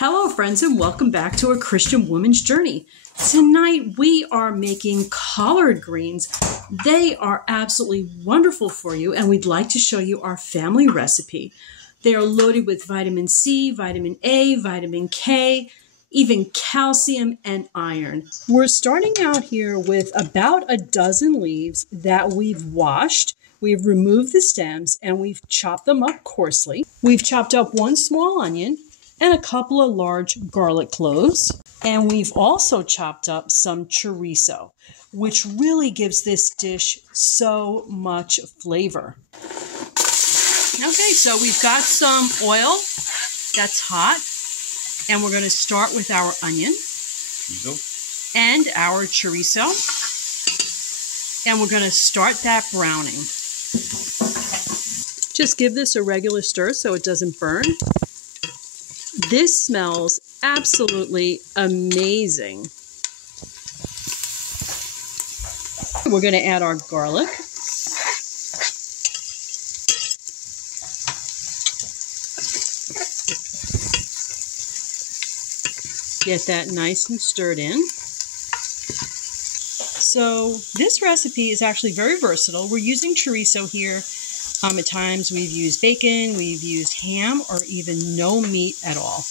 Hello, friends, and welcome back to A Christian Woman's Journey. Tonight, we are making collard greens. They are absolutely wonderful for you, and we'd like to show you our family recipe. They are loaded with vitamin C, vitamin A, vitamin K, even calcium and iron. We're starting out here with about a dozen leaves that we've washed. We've removed the stems, and we've chopped them up coarsely. We've chopped up one small onion and a couple of large garlic cloves. And we've also chopped up some chorizo, which really gives this dish so much flavor. Okay, so we've got some oil that's hot, and we're going to start with our onion and our chorizo, and we're going to start that browning. Just give this a regular stir so it doesn't burn. This smells absolutely amazing. We're going to add our garlic. Get that nice and stirred in. So this recipe is actually very versatile. We're using chorizo here. At times we've used bacon, we've used ham, or even no meat at all.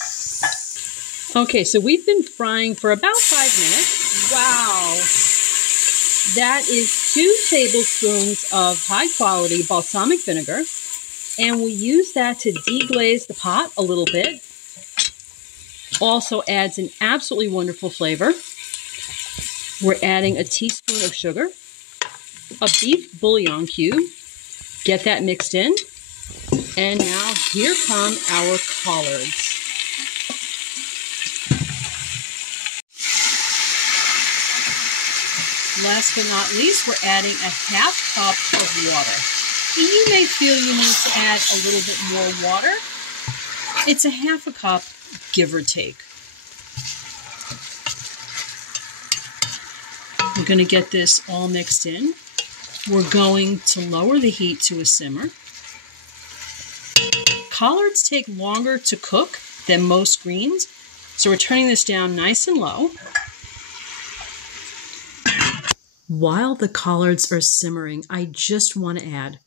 Okay, so we've been frying for about 5 minutes. Wow! That is 2 tablespoons of high-quality balsamic vinegar, and we use that to deglaze the pot a little bit. Also adds an absolutely wonderful flavor. We're adding a teaspoon of sugar, a beef bouillon cube. Get that mixed in. And now here come our collards. Last but not least, we're adding a ½ cup of water. You may feel you need to add a little bit more water. It's a ½ cup, give or take. We're going to get this all mixed in. We're going to lower the heat to a simmer. Collards take longer to cook than most greens, so we're turning this down nice and low. While the collards are simmering, I just want to add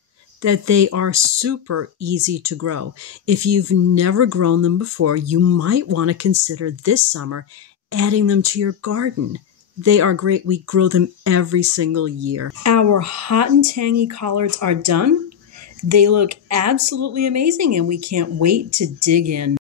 that they are super easy to grow. If you've never grown them before, you might want to consider this summer adding them to your garden. They are great. We grow them every single year. Our hot and tangy collards are done. They look absolutely amazing, and we can't wait to dig in.